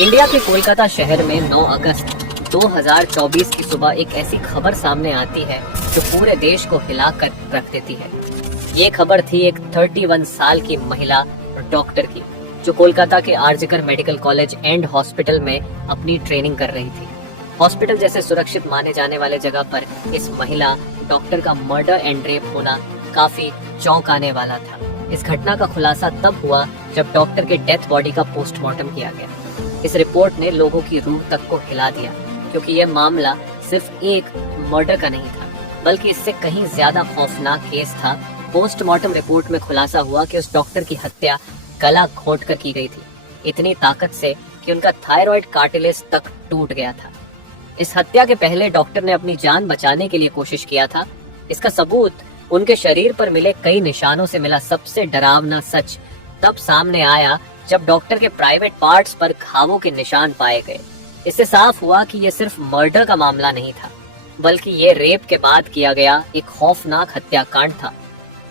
India के कोलकाता शहर में 9 अगस्त 2024 की सुबह एक ऐसी खबर सामने आती है जो पूरे देश को हिलाकर रख देती है। ये खबर थी एक 31 साल की महिला डॉक्टर की, जो कोलकाता के RG Kar medical college and hospital में अपनी ट्रेनिंग कर रही थी। हॉस्पिटल जैसे सुरक्षित माने जाने वाले जगह पर इस महिला डॉक्टर का मर्डर एंड रेप होना काफी चौंकाने वाला था। इस घटना का खुलासा तब हुआ जब डॉक्टर के डेथ बॉडी का पोस्टमार्टम किया गया। इस रिपोर्ट ने लोगों की रूह तक को हिला दिया, क्योंकि यह मामला सिर्फ एक मर्डर का नहीं था, बल्कि इससे कहीं ज्यादा खौफनाक केस था। पोस्टमार्टम रिपोर्ट में खुलासा हुआ कि उस डॉक्टर की हत्या गला घोंट कर की गई थी, इतनी ताकत से कि उनका थायराइड कार्टिलेज तक टूट गया था। इस हत्या के पहले डॉक्टर ने अपनी जान बचाने के लिए कोशिश किया था। इसका सबूत उनके शरीर पर मिले कई निशानों से मिला। सबसे डरावना सच तब सामने आया जब डॉक्टर के प्राइवेट पार्ट्स पर घावों के निशान पाए गए। इससे साफ हुआ कि यह सिर्फ मर्डर का मामला नहीं था, बल्कि ये रेप के बाद किया गया एक खौफनाक हत्याकांड था।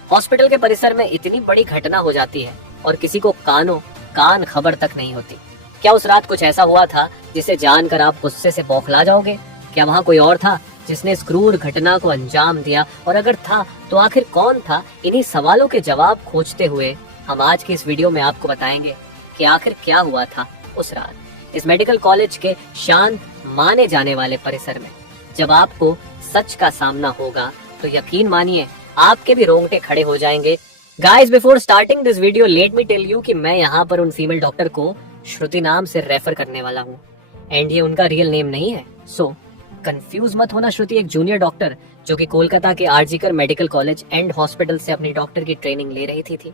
हॉस्पिटल के परिसर में इतनी बड़ी घटना हो जाती है और किसी को कान खबर तक नहीं होती। क्या उस रात कुछ ऐसा हुआ था जिसे जानकर आप गुस्से से बौखला जाओगे? क्या वहाँ कोई और था जिसने इस क्रूर घटना को अंजाम दिया? और अगर था तो आखिर कौन था? इन्हीं सवालों के जवाब खोजते हुए हम आज की इस वीडियो में आपको बताएंगे कि आखिर क्या हुआ था उस रात इस मेडिकल कॉलेज के शांत माने जाने वाले परिसर में। जब आपको सच का सामना होगा तो यकीन मानिए आपके भी रोंगटे खड़े हो जाएंगे। Guys, before starting this video let me tell you कि मैं यहाँ पर उन फीमेल डॉक्टर को श्रुति नाम से रेफर करने वाला हूँ, एंड ये उनका रियल नेम नहीं है, सो कंफ्यूज मत होना। श्रुति एक जूनियर डॉक्टर जो कि कोलकाता के RG Kar medical college and hospital से अपनी डॉक्टर की ट्रेनिंग ले रही थी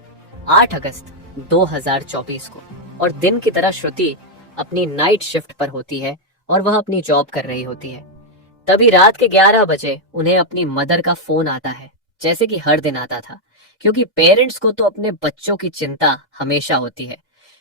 8 अगस्त 2024 को। और दिन की तरह श्रुति अपनी नाइट शिफ्ट पर होती है और वह अपनी जॉब कर रही होती है। तभी रात के 11 बजे उन्हें अपनी मदर का फोन आता है, जैसे कि हर दिन आता था, क्योंकि पेरेंट्स को तो अपने बच्चों की चिंता हमेशा होती है।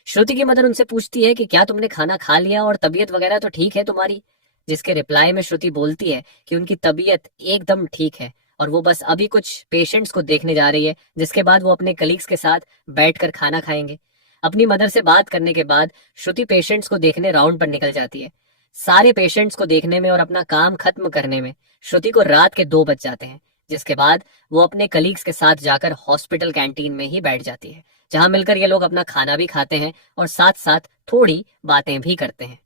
श्रुति की मदर उनसे पूछती है कि क्या तुमने खाना खा लिया और तबीयत वगैरह तो ठीक है तुम्हारी? जिसके रिप्लाई में श्रुति बोलती है कि उनकी तबीयत एकदम ठीक है और वो बस अभी कुछ पेशेंट्स को देखने जा रही है, जिसके बाद वो अपने कलीग्स के साथ बैठकर खाना खाएंगे। अपनी मदर से बात करने के बाद श्रुति पेशेंट्स को देखने राउंड पर निकल जाती है। सारे पेशेंट्स को देखने में और अपना काम खत्म करने में श्रुति को रात के 2 बज जाते हैं, जिसके बाद वो अपने कलीग्स के साथ जाकर हॉस्पिटल कैंटीन में ही बैठ जाती है, जहां मिलकर ये लोग अपना खाना भी खाते हैं और साथ साथ थोड़ी बातें भी करते हैं।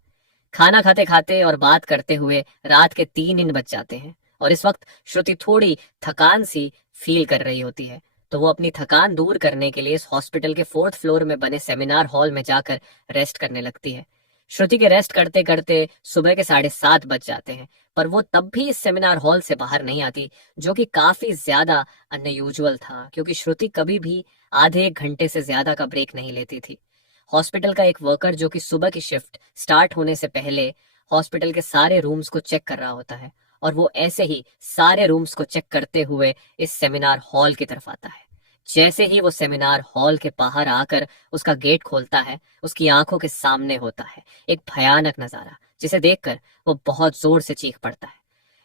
खाना खाते खाते और बात करते हुए रात के 3 बज जाते हैं और इस वक्त श्रुति थोड़ी थकान सी फील कर रही होती है, तो वो अपनी थकान दूर करने के लिए इस हॉस्पिटल के 4th फ्लोर में बने सेमिनार हॉल में जाकर रेस्ट करने लगती है। श्रुति के रेस्ट करते करते सुबह के 7:30 बज जाते हैं, पर वो तब भी इस सेमिनार हॉल से बाहर नहीं आती, जो कि काफी ज्यादा अनयूजुअल था, क्योंकि श्रुति कभी भी आधे 1 घंटे से ज्यादा का ब्रेक नहीं लेती थी। हॉस्पिटल का एक वर्कर जो कि सुबह की शिफ्ट स्टार्ट होने से पहले हॉस्पिटल के सारे रूम्स को चेक कर रहा होता है, और वो ऐसे ही सारे रूम्स को चेक करते हुए इस सेमिनार हॉल की तरफ आता है। जैसे ही वो सेमिनार हॉल के बाहर आकर उसका गेट खोलता है, उसकी आंखों के सामने होता है एक भयानक नजारा, जिसे देखकर वो बहुत जोर से चीख पड़ता है।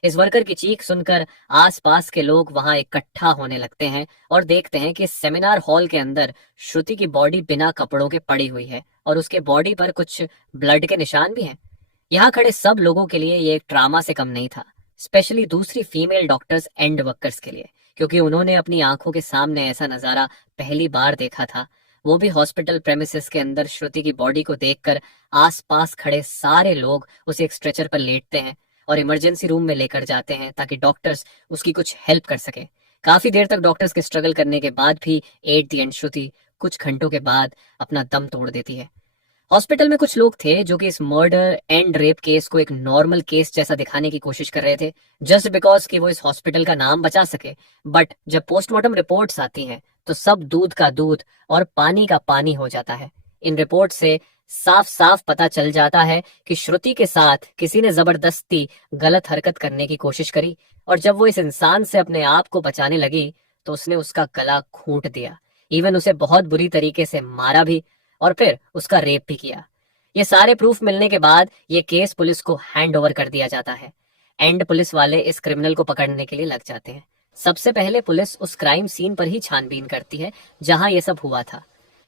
इस वर्कर की चीख सुनकर आसपास के लोग वहां इकट्ठा होने लगते हैं और देखते हैं कि सेमिनार हॉल के अंदर श्रुति की बॉडी बिना कपड़ों के पड़ी हुई है और उसके बॉडी पर कुछ ब्लड के निशान भी हैं। यहाँ खड़े सब लोगों के लिए ये एक ड्रामा से कम नहीं था, स्पेशली दूसरी फीमेल डॉक्टर्स एंड वर्कर्स के लिए, क्योंकि उन्होंने अपनी आंखों के सामने ऐसा नजारा पहली बार देखा था। वो भी हॉस्पिटल प्रेमिसेस के अंदर श्रुति की बॉडी को देखकर आसपास खड़े सारे लोग उसे एक स्ट्रेचर पर लेटते हैं और इमरजेंसी रूम में लेकर जाते हैं ताकि डॉक्टर्स उसकी कुछ हेल्प कर सके। काफी देर तक डॉक्टर्स के स्ट्रगल करने के बाद भी एट द एंड श्रुति कुछ घंटों के बाद अपना दम तोड़ देती है। हॉस्पिटल में कुछ लोग थे जो कि इस मर्डर एंड रेप केस को एक नॉर्मल केस जैसा दिखाने की कोशिश कर रहे थे, जस्ट बिकॉज कि वो इस हॉस्पिटल का नाम बचा सके। बट जब पोस्टमार्टम रिपोर्ट्स आती हैं तो सब दूध का दूध और पानी का पानी हो जाता है। इन रिपोर्ट से साफ साफ पता चल जाता है कि श्रुति के साथ किसी ने जबरदस्ती गलत हरकत करने की कोशिश करी, और जब वो इस इंसान से अपने आप को बचाने लगी तो उसने उसका गला घूंट दिया, इवन उसे बहुत बुरी तरीके से मारा भी और फिर उसका रेप भी किया। ये सारे प्रूफ मिलने के बाद ये केस पुलिस को हैंड ओवर कर दिया जाता है एंड पुलिस वाले इस क्रिमिनल को पकड़ने के लिए लग जाते हैं। सबसे पहले पुलिस उस क्राइम सीन पर ही छानबीन करती है जहां ये सब हुआ था,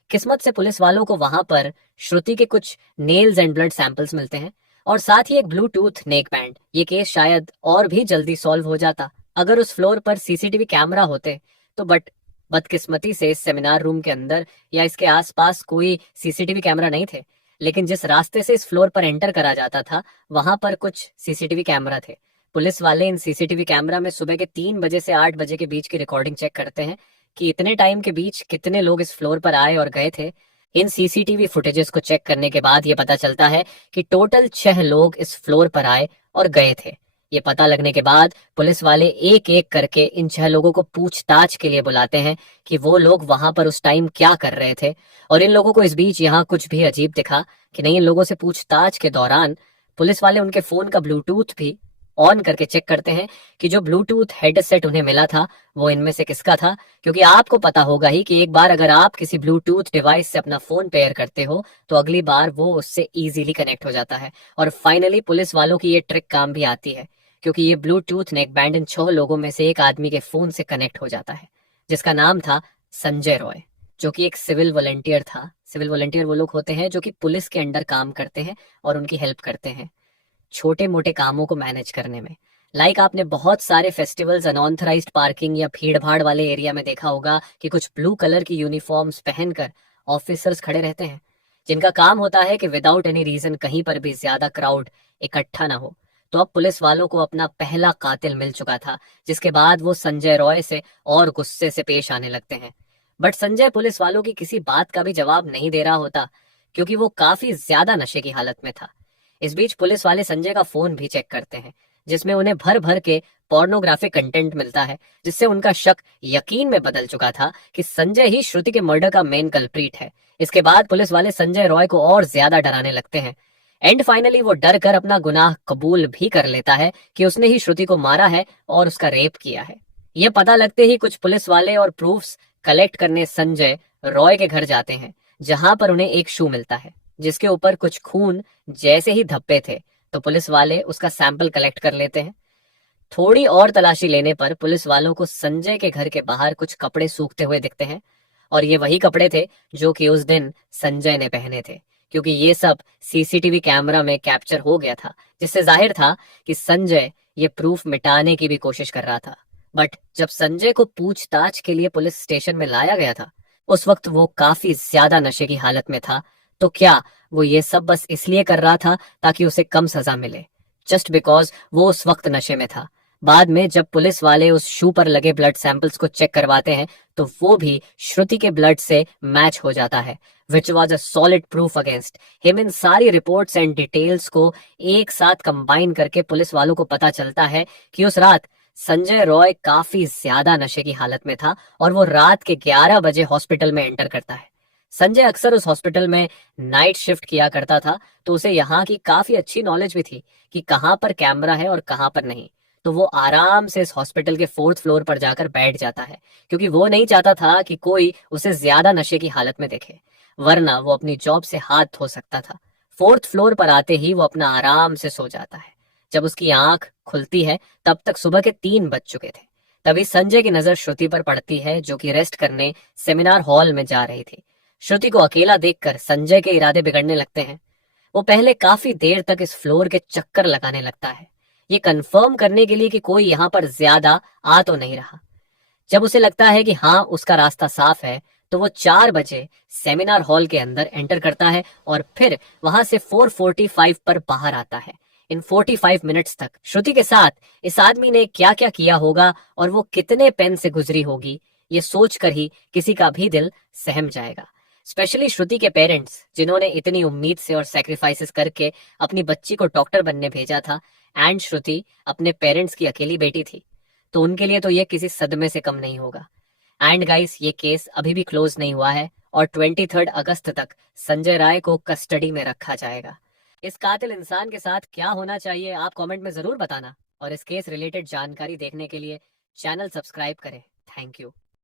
किस्मत से पुलिस वालों को वहां पर श्रुति के कुछ नेल्स एंड ब्लड सैंपल्स मिलते हैं और साथ ही एक ब्लूटूथ नेक बैंड। ये केस शायद और भी जल्दी सॉल्व हो जाता अगर उस फ्लोर पर सीसीटीवी कैमरा होते तो। बट बदकिस्मती से इस सेमिनार रूम के अंदर या इसके आसपास कोई सीसीटीवी कैमरा नहीं थे। लेकिन जिस रास्ते से इस फ्लोर पर एंटर करा जाता था वहां पर कुछ सीसीटीवी कैमरा थे। पुलिस वाले इन सीसीटीवी कैमरा में सुबह के 3 बजे से 8 बजे के बीच की रिकॉर्डिंग चेक करते हैं कि इतने टाइम के बीच कितने लोग इस फ्लोर पर आए और गए थे। इन सीसीटीवी फुटेजेस को चेक करने के बाद ये पता चलता है कि टोटल 6 लोग इस फ्लोर पर आए और गए थे। ये पता लगने के बाद पुलिस वाले एक एक करके इन 6 लोगों को पूछताछ के लिए बुलाते हैं कि वो लोग वहां पर उस टाइम क्या कर रहे थे। और इन लोगों को इस बीच यहाँ कुछ भी अजीब दिखा कि नहीं। इन लोगों से पूछताछ के दौरान पुलिस वाले उनके फोन का ब्लूटूथ भी ऑन करके चेक करते हैं कि जो ब्लूटूथ हेडसेट उन्हें मिला था वो इनमें से किसका था। क्योंकि आपको पता होगा ही कि एक बार अगर आप किसी ब्लूटूथ डिवाइस से अपना फोन पेयर करते हो तो अगली बार वो उससे इजीली कनेक्ट हो जाता है। और फाइनली पुलिस वालों की ये ट्रिक काम भी आती है क्योंकि ये ब्लूटूथ नेक बैंड इन 6 लोगों में से एक आदमी के फोन से कनेक्ट हो जाता है जिसका नाम था संजय रॉय, जो कि एक सिविल वॉलंटियर था। सिविल वॉलंटियर वो लोग होते हैं जो कि पुलिस के अंडर काम करते हैं और उनकी हेल्प करते हैं छोटे मोटे कामों को मैनेज करने में। लाइक आपने बहुत सारे फेस्टिवल्स अनऑथराइज्ड पार्किंग या भीड़ भाड़ वाले एरिया में देखा होगा कि कुछ ब्लू कलर की यूनिफॉर्म्स पहनकर ऑफिसर्स खड़े रहते हैं जिनका काम होता है कि विदाउट एनी रीजन कहीं पर भी ज्यादा क्राउड इकट्ठा ना हो। तो अब पुलिस वालों को अपना पहला कातिल मिल चुका था जिसके बाद वो संजय रॉय से और गुस्से से पेश आने लगते हैं। बट संजय पुलिस वालों की किसी बात का भी जवाब नहीं दे रहा होता क्योंकि वो काफी ज्यादा नशे की हालत में था। इस बीच पुलिस वाले संजय का फोन भी चेक करते हैं जिसमें उन्हें भर भर के पोर्नोग्राफिक कंटेंट मिलता है जिससे उनका शक यकीन में बदल चुका था कि संजय ही श्रुति के मर्डर का मेन कल्प्रीट है। इसके बाद पुलिस वाले संजय रॉय को और ज्यादा डराने लगते हैं एंड फाइनली वो डर कर अपना गुनाह कबूल भी कर लेता है कि उसने ही श्रुति को मारा है और उसका रेप किया है। ये पता लगते ही कुछ पुलिस वाले और प्रूफ्स कलेक्ट करने संजय रॉय के घर जाते हैं जहां पर उन्हें एक शू मिलता है जिसके ऊपर कुछ खून जैसे ही धब्बे थे। तो पुलिस वाले उसका सैंपल कलेक्ट कर लेते हैं। थोड़ी और तलाशी लेने पर पुलिस वालों को संजय के घर के बाहर कुछ कपड़े सूखते हुए दिखते हैं और ये वही कपड़े थे जो कि उस दिन संजय ने पहने थे क्योंकि ये सब सीसीटीवी कैमरा में कैप्चर हो गया था जिससे जाहिर था कि संजय ये प्रूफ मिटाने की भी कोशिश कर रहा था। बट जब संजय को पूछताछ के लिए पुलिस स्टेशन में लाया गया था उस वक्त वो काफी ज्यादा नशे की हालत में था। तो क्या वो ये सब बस इसलिए कर रहा था ताकि उसे कम सजा मिले, जस्ट बिकॉज वो उस वक्त नशे में था। बाद में जब पुलिस वाले उस शू पर लगे ब्लड सैंपल्स को चेक करवाते हैं तो वो भी श्रुति के ब्लड से मैच हो जाता है which was a solid proof against him. इन सारी रिपोर्ट्स एंड डिटेल्स को एक साथ कंबाइन करके पुलिस वालों को पता चलता है कि उस रात संजय रॉय काफी ज्यादा नशे की हालत में था और वो रात के 11 बजे हॉस्पिटल में एंटर करता है। संजय अक्सर उस हॉस्पिटल में नाइट शिफ्ट किया करता था तो उसे यहाँ की काफी अच्छी नॉलेज भी थी कि कहाँ पर कैमरा है और कहाँ पर नहीं। तो वो आराम से इस हॉस्पिटल के 4th फ्लोर पर जाकर बैठ जाता है क्योंकि वो नहीं चाहता था कि कोई उसे ज्यादा नशे की हालत में देखे, वरना वो अपनी जॉब से हाथ धो सकता था। 4th फ्लोर पर आते ही वो अपना आराम से सो जाता है। जब उसकी आंख खुलती है तब तक सुबह के 3 बज चुके थे। तभी संजय की नजर श्रुति पर पड़ती है जो कि रेस्ट करने सेमिनार हॉल में जा रही थी। श्रुति को अकेला देखकर संजय के इरादे बिगड़ने लगते हैं। वो पहले काफी देर तक इस फ्लोर के चक्कर लगाने लगता है ये कंफर्म करने के लिए कि कोई यहाँ पर ज्यादा आ तो नहीं रहा। जब उसे लगता है कि हाँ उसका रास्ता साफ है तो वो 4 बजे सेमिनार हॉल के अंदर एंटर करता है और फिर वहां से 4:45 पर बाहर आता है। इन 45 मिनट्स तक श्रुति के साथ इस आदमी ने क्या क्या किया होगा और वो कितने पेन से गुजरी होगी ये सोचकर ही किसी का भी दिल सहम जाएगा। स्पेशली श्रुति के पेरेंट्स जिन्होंने इतनी उम्मीद से और सैक्रिफाइसेस करके अपनी बच्ची को डॉक्टर बनने भेजा था एंड श्रुति अपने पेरेंट्स की अकेली बेटी थी तो उनके लिए तो ये किसी सदमे से कम नहीं होगा। एंड गाइस ये केस अभी भी क्लोज नहीं हुआ है और 23 अगस्त तक संजय राय को कस्टडी में रखा जाएगा। इस कातिल इंसान के साथ क्या होना चाहिए आप कमेंट में जरूर बताना और इस केस रिलेटेड जानकारी देखने के लिए चैनल सब्सक्राइब करें। Thank you.